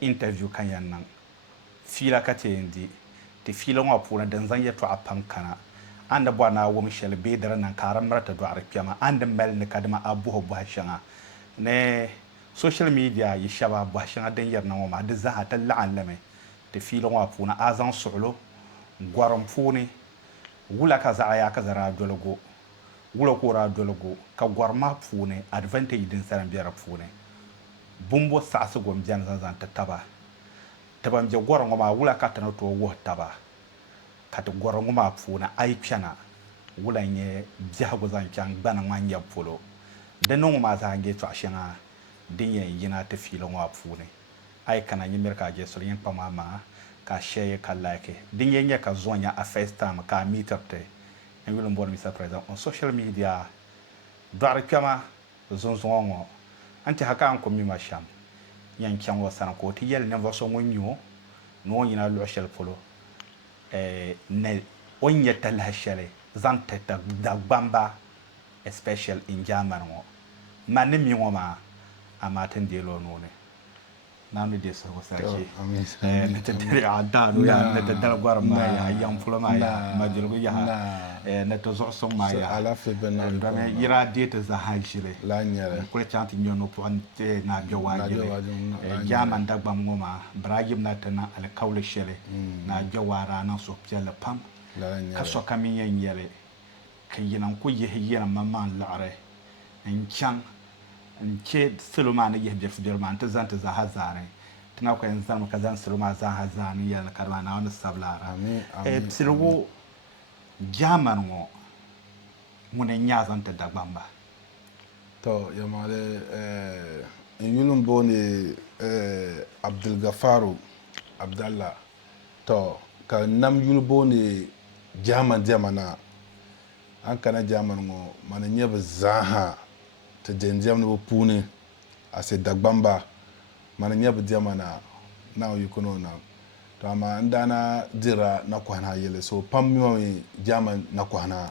interview kan yan nan fila ka te ndi te fila ŋɔ puuni din zaŋ yɛltɔɣa pam kana anda bɔri na wum shɛli bee diri nan ka di miriti dɔɣiri kpɛma andi mali ni ka dima a buhi shɛŋa ni social media yi shɛba bɔhi shɛŋa din yirina ŋɔ maa di zaa ti laɣim limi te fila ŋɔ puuni a zaŋ suɣulo gɔrim puuni wula ka zaɣa yaa ka zara doligu wula ko raa doligu ka gɔrim maa puuni advantage din sani bɛ di puuni bumbo saɣasigu n-beni zaŋ ti taba ti ban be gɔrim ŋɔ maa wula ka ti ni tooi wuhi taba ka ti gɔrim ŋɔ maa puuni a yi kpɛna wula n-nyɛ biɛhigu zaŋ chaŋ gbana ŋman nyɛbu polo di niŋ ŋɔ maa zaa n-nyɛ tɔɣ' shɛŋa din yɛn yina ti fiili ŋɔ maa puuni a yi kana nyɛ miri ka a je suli yɛn kpa maa ka share ka like din yɛn nyɛ ka zuɣu nyɛ a first time ka a meetirti n yuli n bɔri Mr. President on social media dɔɣiri kpɛma zunzuŋɔ ŋɔ anti haka an ko mi ma sham yan kyan wa sana ko ti yel ne vaso ŋun nyo no yina luɣu shɛli polo ne o nyɛ talahi shɛli zaŋ ti dagbamba especially in Germany ŋɔ ma ni mi ŋɔ maa amaa ti deeli o nuuni naanu de suhu sarki ne ti diri a daanu ya ne ti dali gɔrim maa ya yɛm polo maa ya majiligu yaha ne ti zuɣusuŋ maa ya domi yira deeti zaha ʒili n kuli chaŋ ti nyɛ no puɣin na bɛ waajili German dagbam ŋɔ maa bira yim na ti na alikauli shɛli na bɛ waara niŋ suhupiɛlli pam ka so ka mi yɛn yɛli ka yina n ku yihi yina man laɣiri n chaŋ n che salo maa ni yihi biɛfubɛli maa n ti zaŋ ti zaha zaani ti na kuli zaŋmi ka zaŋ salo maa zaha zaani yɛli ka di maa naawuni sabilara siligu German ŋɔ ŋuni n nyaa zaŋ ti dagbamba to yamale n yuli n booni Abdulgafaru Abdallah to ka nam yuli booni German diɛma na an kana German ŋɔ mani nyɛ bi zaaha ti diɛmdiɛm ni bi puuni asi dagbamba mani nyɛ bi diɛma na naawuni yikino nam to ama n daana dira nakɔhana yɛli so pam mi German nakɔhana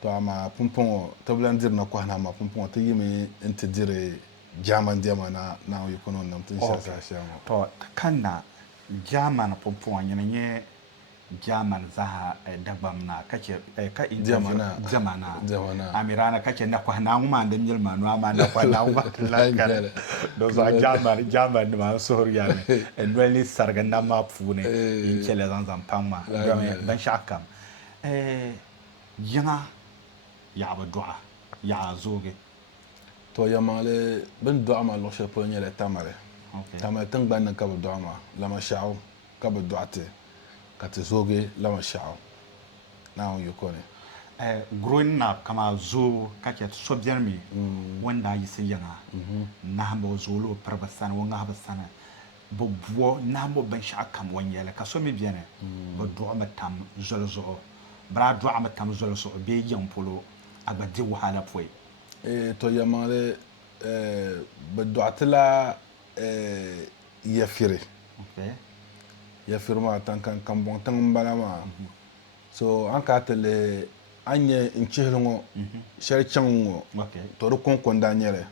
to ama pumpɔŋɔ ti bi lan diri nakɔhana ma pumpɔŋɔ ti yimi n ti diri German diɛma na naawuni yikino nam ti n shɛli saashɛli ŋɔ to ti kanna German pumpɔŋɔ nyini nyɛ German zaha dagbam na ka che ka diɛma na amirana ka che nakɔhana ŋɔ maa din nyɛli ma nua maa nakɔhana ŋɔ maa ti lan kari do zuɣu German nima n suhuri yami noli ni sarigi nam maa puuni n chɛli zaŋ pam maa binshɛɣu kam yiŋa yaɣabi dɔɣa yaɣa zoogi to yamaali bin dɔɣa maa luɣu shɛli polo nyɛla tamale tingbanni ka bi dɔɣa maa lamashɛɣu ka bi dɔɣati ka ti zoogi lamashɛɣu naawuni yikoni growing up kama zoo ka che so biɛni mi wanda yisi yiŋa nahimbi o zooli o piri bi sani o ŋahi bi sani bi buo nahimbi binshɛɣu kam o nyɛli ka so mi biɛni bi dɔɣami tam zoli zuɣu bira dɔɣami tam zoli zuɣu bee yiŋ polo a gba di wahala poi to yamaŋli bi dɔɣatila yɛfiri yɛfiri maa kambɔŋ tiŋ n bala maa so an ka tili an nyɛ n chihili ŋɔ shɛli chaŋ ŋɔ to di kɔnkɔn daa nyɛli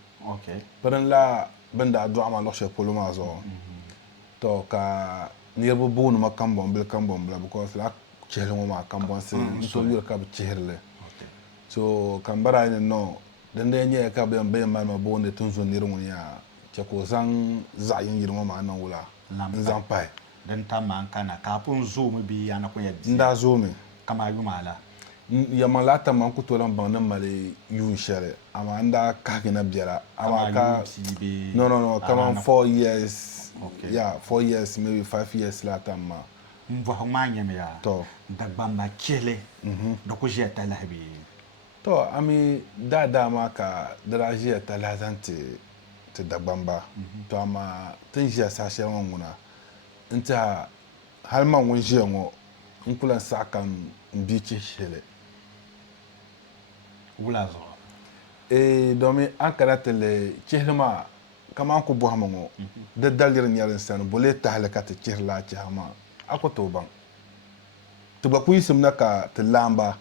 pirin la bin daa dɔɣa maa luɣu shɛli polo maa zuɣu to ka niriba booni ma kambɔŋ bila because la chihili ŋɔ maa kambɔnsi n to yuri ka bi chihirili so kan bara ni no din dee nyɛla ka bin mali ma booni tin zo niri ŋɔ yaa chɛ ka o zaŋ zaɣ yin yiri ŋɔ maa niŋ wula n zaŋ pahi din tam maa kana ka pun zoomi bee yana ku yɛ n daa zoomi kama yuma la yama la tam man ku to lan baŋ ni mali yuun shɛli ama n daa kahigi na biɛla ama ka no kama 4 years 4 years maybe 5 years la tam maa n bɔhi ŋmaa nyɛmi yaa to dagbamba chihili di ku ʒiya talahi bee to ami daa maa ka di daa ʒiya talahi zaŋ ti dagbamba to ama tin ʒiya saashɛli ŋɔ ŋuna n tiɛha hali ma ŋun ʒiya ŋɔ n kula n saɣa kam n bii chihi shɛli wula zuɣu domin an kana tili chihili maa kama an ku bɔhimi ŋɔ di daliri nyɛli sani bole tahali ka ti chihiri laa chɛha maa a ku tooi baŋ ti gba ku yisim na ka ti laamba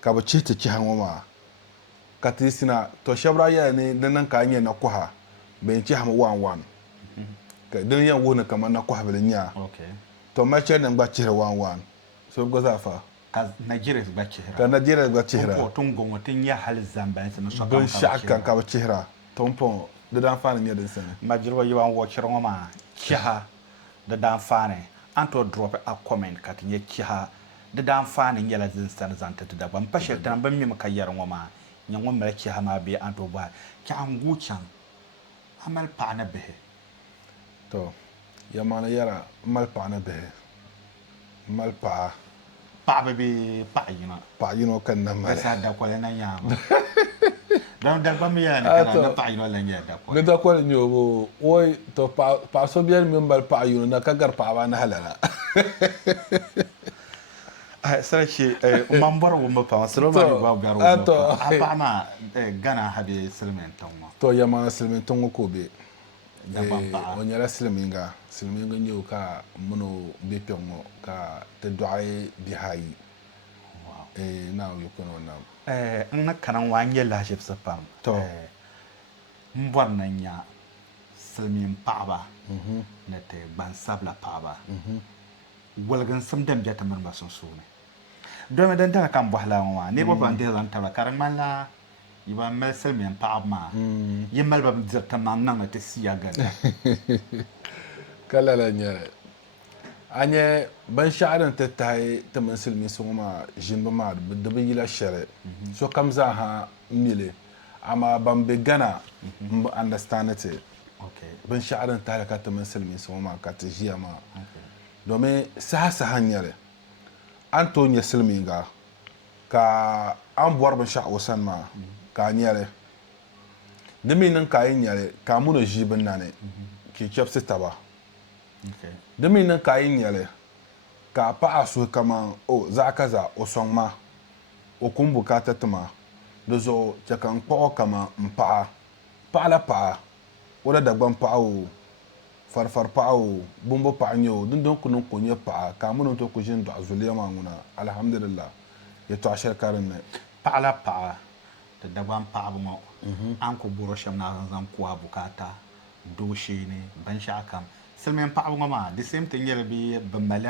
ka bi chihi ti chɛha ŋɔ maa ka ti yisina to shɛbi raa yɛli ni di niŋ ka a nyɛ nakɔha bin chɛhimi 1-1 din yan wona kamar na kohbele nya okay to ma chen nan gba chihra wan so go za fa ka Nigeria gba chihra ka Nigeria gba chihra ko tun gongo tin ya hal zamba tin so don shaka ka chihra tompon de dan fa nya din sene ma jirwa yiwan wo chiro ma chiha de dan fane anto drop a comment ka tin ya chiha de dan fane yala zin san zanta da ban pashe tan ban mi maka yar ngoma nya ngom mala chiha ma be anto ba ka angu chan amal pa na be to ya mana yara mal pa na be mal pa be pa yina pa yino kan na ma sa da ko na nya dan da ba mi ya ni kana na pa yino la nya da ko ne da ko ni o oy to pa so bien mi mal pa yino na kagar pa ba na halala sarki mambar wo mapa saloma ba garo apa ma gana habe silmen tongo to ya ma silmen tongo ko be da bamba on yara silminga nyu ka muno be tongo ka te doai bi hayi wow na yo kono na an kanan wanye la jib sapam to mbor na nya silmin paaba na te ban sabla paaba walgan sam dam jata man basun sune dome dan tan kan bohla wa ne bo ban de zan tala karan mala yiba mel silmin paab ma yimal ba dirta man nan te siya gada kala la nya anye ban sha'aran ta tai ta man silmin suma jimba ma da bi yila share so kamza ha mile ama ban be gana understand it okay ban sha'aran ta ka ta man silmin suma ka ta jiya ma domin sa hanyar an to nya silminga ka an buwar ban sha'awa san ma ka nyare dimi nan ka yin nyare ka muno jibin nane ki kyapsi taba okay dimi nan ka yin nyare ka pa asu kama o za kaza o song ma o kun bukata tuma da zo ta kan kpo kama mpa pa la pa wala da gban pa o farfar paɣa bumbo paɣa nyɛ o dindin ku niŋ ko nyɛ paɣa ka mu niŋ to ku ʒini dɔɣu zuliya maa ŋuna alhamdulillah yɛtɔɣa shɛli ka dinni paɣa la paɣa ti dagban paɣaba ŋɔ an ku bɔro shɛm na zaŋ kuwa bukata doo sheeni binshɛɣu kam silmiin paɣaba ŋɔ maa di same ti nyɛli bi mali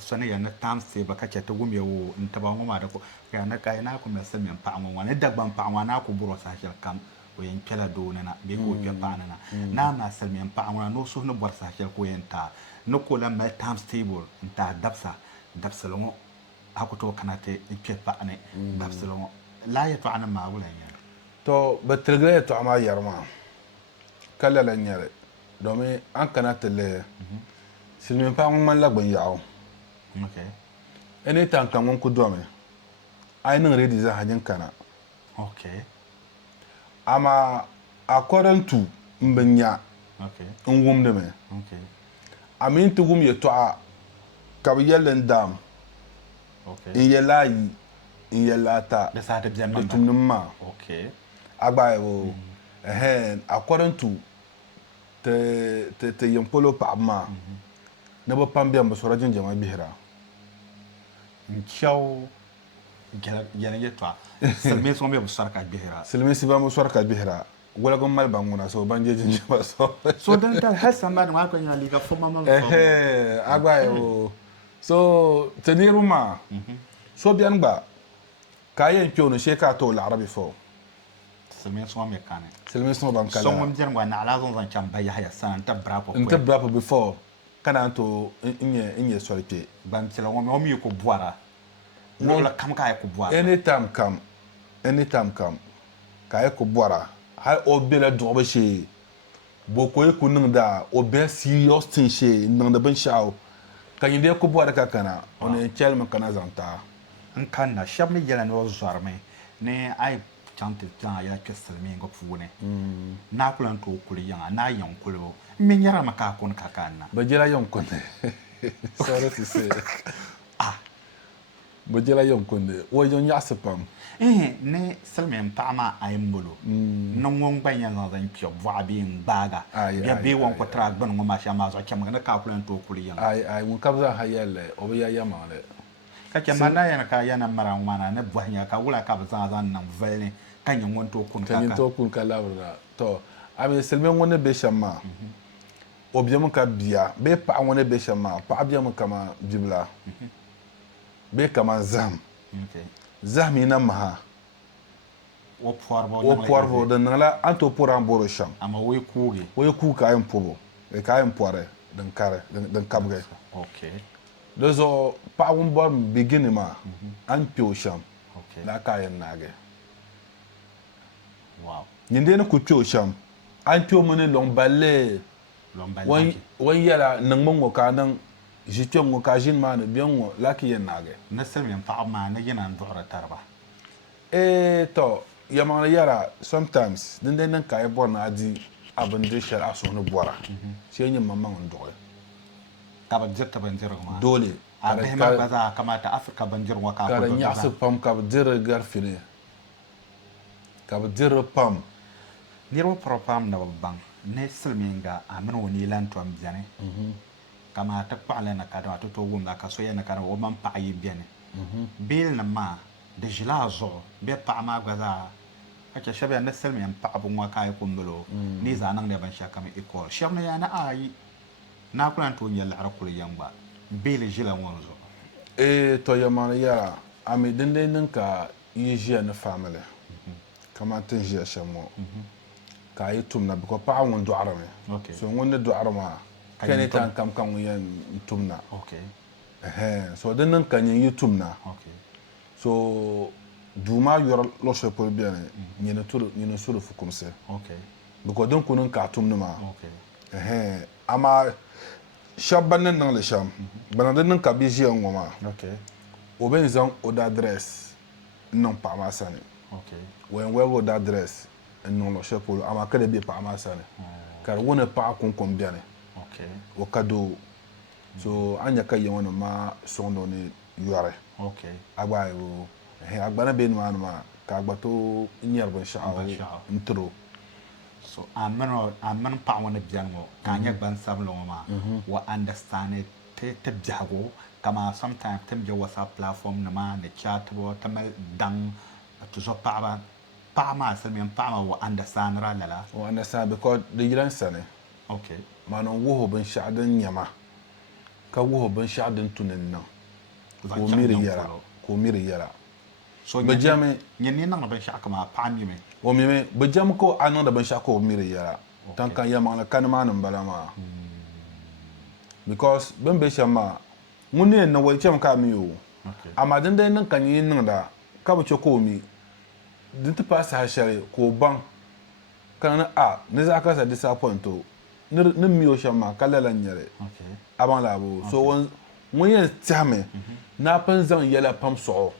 sɔni ya ni tam seeba ka chɛ ti wum ya wo n tiba ŋɔ maa di ko ya ni ka na ku mali silmiin paɣa ŋɔ ŋɔ ni dagban paɣa ŋɔ na ku bɔro saha shɛli kam o yɛn kpɛla doo ni na bee ka o kpɛ paɣa ni na naa maa silmiin paɣa ŋɔ na ni o suhi ni bɔri saha shɛli ka o yɛn taa ni ko la mali tam table n taa dabsili ŋɔ a ku tooi kana ti kpɛ paɣa ni dabsili ŋɔ laa yɛltɔɣa ni maa wula nyɛli to bi tirigila yɛltɔɣa maa yɛri maa ka lala nyɛli domin an kana ti lihi silmiin paɣa ŋɔ ŋmanila gbinyɛɣu anytime ka ŋun ku domi a yi niŋ reedi zaha jin kana ama according to n bin nya n wumdimi a min ti wum yɛltɔɣa ka bi yɛli n daam n yɛ laayi n yɛ laata bi tumdim maa a gba o according to ti yin polo paɣaba maa ni bi pam biɛni bi sɔrɔ jinjɛma bihira n chɛu yɛli yɛltɔɣa silmiinsi ŋɔ mi bi sɔri ka gbihira silmiinsi ban bi sɔri ka gbihira waligu mali ban ŋuna so ban je jinjɛma so dan tal hali sambani ŋɔ a ko nya liiga foma ma a gba o so ti niriba maa so biɛni gba ka a yɛn kpɛ o ni shee ka a too laɣari before silmiinsi ŋɔ mi kani silmiinsi ŋɔ ban kala so ŋun biɛni ŋɔ naɣala zaŋ zaŋ chaŋ ba yahaya sana n ti birapo n ti birapo before ka naan to n nyɛ sɔli kpɛ ban piɛla ŋɔ mi ku bɔra luɣuli kam ka a yi ku bɔra anytime kam ka a yi ku bɔra hali o bela duɣubu shee bo ko yi ku niŋda o bela serious thing shee n niŋdi binshɛɣu ka yindi ku bɔri ka kana o ni chɛlimi kana zaŋ taa n kanna shɛba mi yɛla ni o zɔrimi ni a yi chaŋ ti chaŋ a yɛla kpɛ silmiingi puuni n'a kuli n tooi kuli yiŋa n'a yiŋ kuli o n mi nyɛra mi ka a kuni ka kanna bi jɛla yiŋ kundi sorry to say bi jɛla yiŋ kundi o yiŋ nyaɣisi pam ni silmiin paɣa maa a yi malo ni ŋun gba nyɛ zaŋ zaŋ kpɛ bɔɣa bee n gbaaga bee wan ku tira gbuni ŋɔ maa shɛli maa zuɣu chɛmigi ni ka a kuli n tooi kuli yiŋa ai ŋun ka bi zaŋ ha yɛlli o bi ya yɛmaŋli ka chɛ ma na yɛn ka yɛna mara ŋmana ni bɔhi nyɛ ka wula ka bi zaŋ niŋ vali ka nyɛ ŋun tooi kuni ka nyɛ tooi kuni ka labirina to a mi silmiin ŋɔ ni bɛ shɛm maa o biyam ka bia bee paɣa ŋo ni be shɛm maa paɣa biyam kama bibila bee kama zaham zaham yi na maha o pɔribu din niŋla an to pɔri an bɔri shɛm ama o yi kuugi ka a yɛn pɔbo ka a yɛn pɔri din kabigi di zuɣu paɣa ŋun bɔri bigini maa an kpe o shɛm la ka a yɛn naagi nyindee ni ku kpe o shɛm an kpe o mini lɔŋ balli wan yɛla niŋmi ŋɔ ka a niŋ ʒi kpɛm ŋɔ ka a ʒini maa ni biɛŋ ŋɔ la ki yɛn naagi ni silmiin paɣaba maa ni yina n duɣuri tariba tɔ yɛmaŋli yɛla sometimes din dee niŋ ka a yi bɔri na a di a bindiri shɛli a suhi ni bɔra shee nyɛ maŋmaŋ n duɣi ka bi diri ti bindirigu maa dole a bihi maa gba zaa kamata afirika bindirigu ka di nyaɣasi pam ka bi diri garifini ka bi diri pam niriba pɔri pam ni bi baŋ ni silmiinga a mini o nii lan tom biɛni kama ti kpaɣali ni kadama ti tooi wumla ka so yɛ ni kadama o mani paɣa yi biɛni beelinim maa di ʒila a zuɣu bɛ paɣa maa gba zaa ka chɛ shɛba ni silmiin paɣabu ŋɔ ka a yi kumbilo ni zaa niŋdi binshɛɣu kam ikɔl shɛba ni yaa ni ayi naa kuli an tooi nyɛ laɣari kuli yɛn gba beeli ʒila ŋɔ zuɣu tɔ yɛmaŋli yɛla ami din dee niŋ ka yi ʒiya ni famili kamani ti ʒiya shɛm ŋɔ ka a yi tumna biko paɣa ŋun dɔɣirimi so ŋun ni dɔɣiri maa kani tan kam ka ŋun yɛn tumna so din niŋ ka nyin yi tumna so duu maa yɔri luɣu shɛli polo biɛni nyini suri fukumsi biko din ku niŋ ka a tumni maa amaa shɛba ban ni niŋli shɛm bana din niŋ ka bi ʒiya ŋɔ maa o bɛn zaŋ o da adrɛs n niŋ paɣa maa sani o yɛn weligi o da adrɛs n niŋ luɣu shɛli polo amaa ka di be paɣa maa sani ka di wuni paɣa kunkun biɛni o ka doo so an nya ka yiŋɔ nim maa sɔŋdi o ni yɔri a gba ayi a gba na be nimaani maa ka a gba to nyɛri binshɛɣu n tiro so a mini paɣa ŋɔ ni biɛni ŋɔ ka a nyɛ gbansabinli ŋɔ maa wa understand ti biɛhigu kama sometimes ti be whatsapp platform nima ni chatbo ti mali daŋ ti zo paɣa maa silmiin paɣa maa wa understand ra lala o understand because di yɛla n sani maa niŋ wuhi binshɛɣu din nyɛma ka wuhi binshɛɣu din tu ni niŋ ka o miri yɛla bi jɛmi nyɛ ni niŋdi binshɛɣu kama paɣa mimi o mimi bi jɛmi ko a niŋdi binshɛɣu ka o miri yɛla tan kan yɛmaŋli ka nimaa nim bala maa because bin be shɛm maa ŋun ni yɛn niŋ wali chɛmi ka a mi o amaa din dee niŋ ka nyɛ yi niŋda ka bi chɛ ka o mi din ti paai saha shɛli ka o baŋ ka ni ni zaɣ ka sa disappoint o ni mi o shɛm maa ka lala n nyɛli a baŋ laabo so ŋun yɛn tɛhimi ni a pun zaŋ yɛla pam soɣo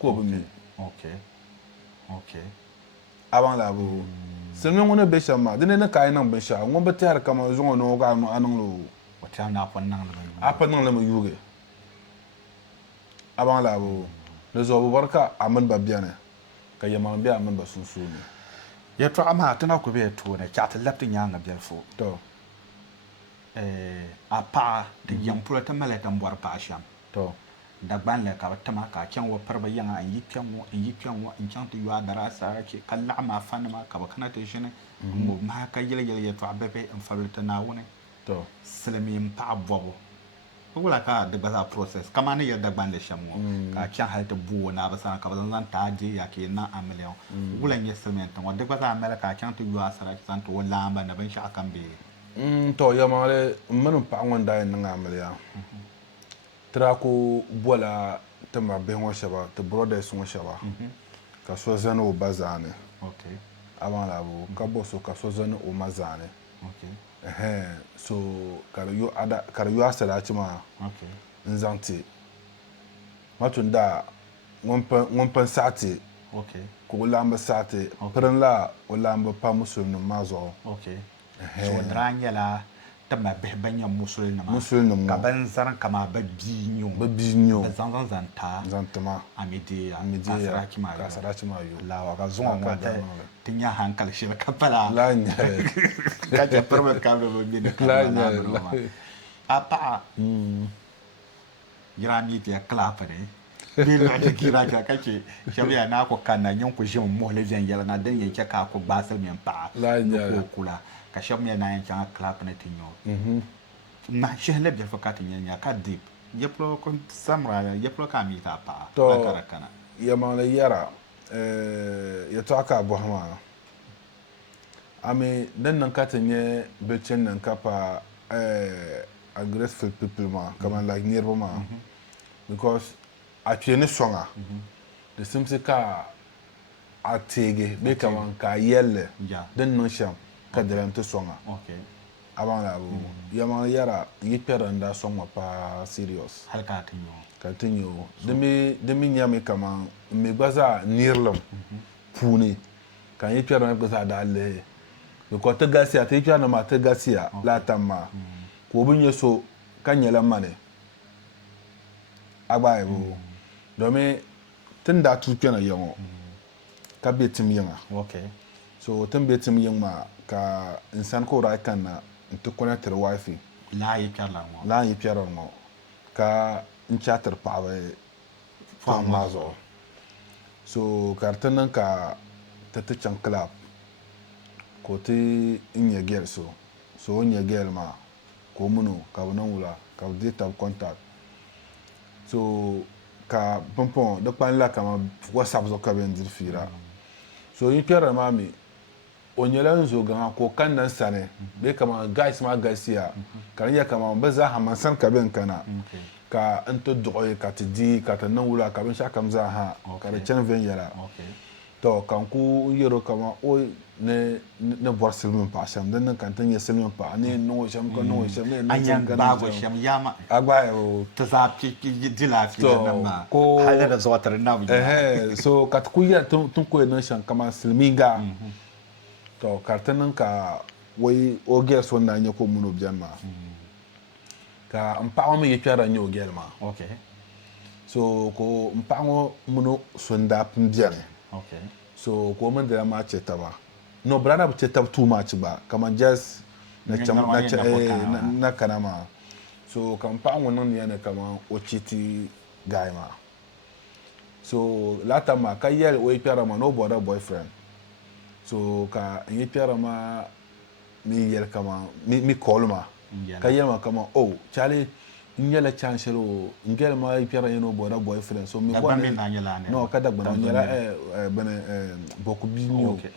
ka o bi mi a baŋ laabo silmiin ŋun ni be shɛm maa dini ni ka a yi niŋ binshɛɣu ŋun bi tɛhari kama zuŋo ni o ka a niŋli o a pun niŋli mi yuugi a baŋ laabo di zuɣu bi bɔri ka a mini ba biɛni ka yɛmaŋ bɛ a mini ba sunsuuni yɛltɔɣa maa ti na ku bɛ tooni chɛɣu ti labiti nyaanga biɛlifu a paɣa ti yɛn polo ti mali tin bɔri paɣa shɛm dagbanli ka bi tima ka a chɛŋ wa piri bi yiŋa n yi kpɛŋŋɔ n chɛŋ ti yooi daraasa ka laɣam afa nima ka bi kana ti ʒini n ŋɔ maha ka yɛli yɛltɔɣa bihi n fabili ti naawuni silmiin paɣa bɔbu bi wula ka di gba zaa process kama ni yɛli dagbanli shɛm ŋɔ ka a chɛŋ hali ti bu o naa bi sani ka bi zaŋ taagi ya ka yi niŋ amiliya wula n nyɛ silmiin tiŋɔ di gba zaa mali ka a chɛŋ ti yooi sarati zaŋ ti o laamba ni binshaɣu kam bee yɛmaŋli n mini paɣa ŋun daa yɛn niŋ amiliya tira ku bɔla ti ma bihi ŋɔ shɛba ti brothers ŋɔ shɛba ka so zani o ba zaani a baŋ laabo ka bɔ so ka so zani o ma zaani so ka di yo asalaati maa n zaŋ ti matun daa ŋun pun saɣa ti ka o laambi saɣa ti pirinla o laambi pa musulin nim maa zuɣu so dira nyɛla ti ma bihi ban nyɛ musulinima ka ban zani kama bi bii nyɔ bi zaŋ ta amideya ka asarachi maa yo lawa ka zuŋɔ ŋɔ ti nyɛ hankali shɛli ka pala ka chɛ pirimi kabili bi mini ka a paɣa yira mi biya kilapi ni bi luɣuli gira ka chɛ shɛba yaa naa ku kanna nyɛ ku ʒimi muhili viɛnyɛliŋa din yɛn chɛ ka a ku gbaai silmiin paɣa ni ku o kula ka shab me na yan changa clap na tinyo ma shehle bi fa ka tinya ka deep yeplo kon samra yeplo ka mi ta pa to ya ma le yara ya to aka bo hama ami dan nan ka tinye becen nan ka pa a graceful people ma kama like nearby ma because a twene songa the simple ka a tege be kama ka yelle dan nan sham ka da to songa okay avant la yama yara yiperanda songa pa serious hal ka tinyo continue demi nyame kama me gbaza nirlam puni kan yiperanda gbaza dale because ta gasia ta yiperanda ma ta gasia la tamma ko bunye so kan yela mane agba ebo domin tunda tuke na yango ka betim yanga okay so tun betim yanga ka insan ko ra kan na to connect to wifi la yi piara mo ka chatter pawe famazo so kartanan ka tata chan club ko ti inya gel so nya gel ma ko muno ka wonan wula ka data contact so ka pompon de pan la kama whatsapp zo ka ben dir fira so yi piara mami onyela nzo gan ko kan nan sane be kama guys ma gasia kan ya kama baza haman san ka ben kana ka anto doye ka ti di ka ta nan wula ka ben sha kam za ha ka da chan ven yara to kan ku yero kama o ne bor silmin pa sham dan nan kan tan ya silmin pa ne no sham ko no sham ne anyan ba go sham yama agba yo ta za ki di lafiya nan ma ko hala da zuwatar namu so ka ku ya tun ko nan shan kama silminga to kartanin ka wai ogel wanda an yi ko muno biyan ma ka mpawo mi yipyara nyo ogel ma okay so ko mpawo muno sunda pimbiyan okay so ko mun da ma ce ta ba no brana ba ce ta too much ba kaman just na kana ma so kan mpawo nan ne kaman ochiti guy ma so lata ma ka yel o yipyara ma no bother boyfriend so ka yi piara ma mi yel kama mi call ma ka yel ma kama oh chale nyela chanshelo ngel ma yi piara yeno boda boyfriend so mi bone no ka da bana nyela bene boku bi ni okay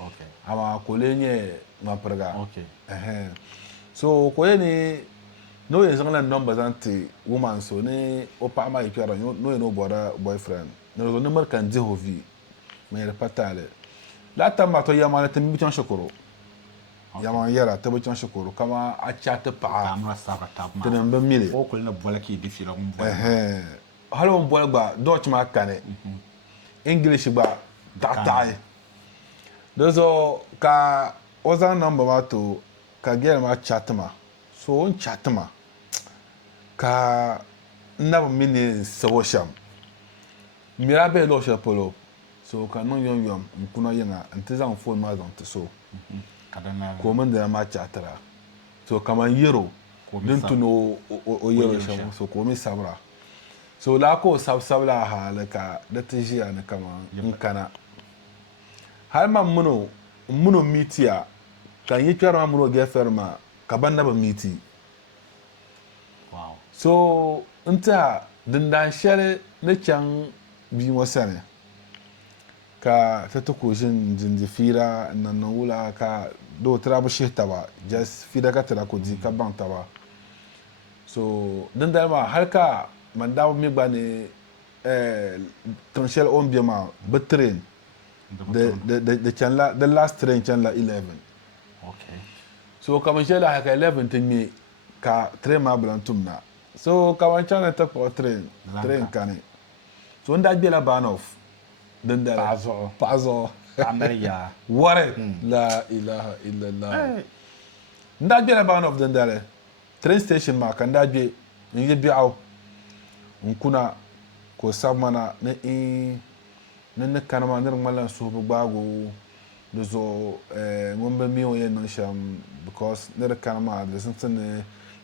ama kolenye ma praga okay so ko yeni no yen zangla number zanti woman so ne o pa ma yi piara no yeno boda boyfriend no number kan jehovi me repatale la tamba to yamana tambi chan shukuru yaman yara tabi chan shukuru kama a chat pa amra saba tab ma tenan ba mili o ko na bola ki di filo mo halo bola ba dutch ma kane english ba tatai dozo ka oza number ma to ka gel ma chat ma so on chat ma ka na mini sawosham mirabe lo shapolo so ka non yom kuna yana antizan phone ma zan ta so kadana ko mun da ma chatara so kaman yero din tuno o yero shan so ko mi sabra so la ko sabla halaka da tijiya ne kaman in kana har man muno mitiya kan yi kyara muno geferma ka banda ba miti wow so nta dindan shere ne can bi wasane ka ta kojin jinjifira nan wula ka do trabu shita ba just fida ka tara ko ji ka ban ta ba so dan da ma har ka man dawo mi bane transhel on bi ma train the channel the last train channel 11 okay so ka man shela ka 11 tin mi ka train ma blantum na so ka wan channel ta ko train kane so nda bi la ban off dan da pazo America ware la ilaha illallah nda bi na ban of dan da train station ma kan da bi ni bi aw nkuna ko samana ne kanama ne ngala so bu gbago dozo ngombe mi o yen sham because ne kanama de sense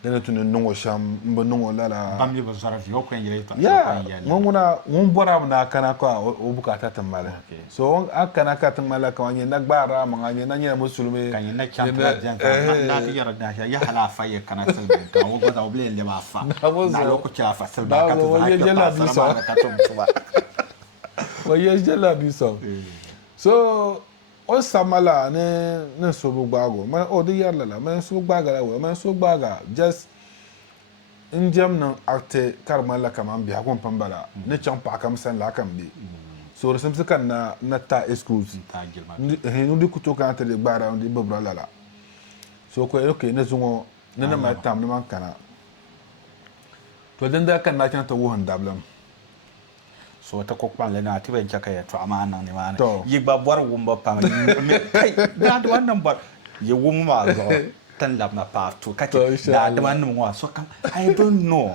dana tun nongo sham mbo nongo lala bambi ba zara vi ko yele ta ya ngon bora na kana ko o bukata tamale so akana ka tamala ka wanye nagbara manganye nanya musulme kan na champa jan na ti yara da ya hala fa ya kana salbe ka wo goda oble le ba fa na loko cha fa salbe ka to wa jela bi so ka to ba wa jela bi so so o samala ne so bugbago ma o de yarla la ma so bugbaga la we ma so bugbaga just injam nan arte karmala kaman bi hakon pambala ne champa kam san la kam bi so resem se kan na ta excuse ta gilma nu di kuto kan te de gbara ndi bobra la so ko okay ne zungo ne na ma tam ne man kana to den da kan na kan ta wo han dablam so ta kokpan le na ti ben chaka ya to amana ne ma yi ba bor wumba pam me kai da wannan bar ye wumma zo tan lab na pa to kake da wannan wa so kan I don't know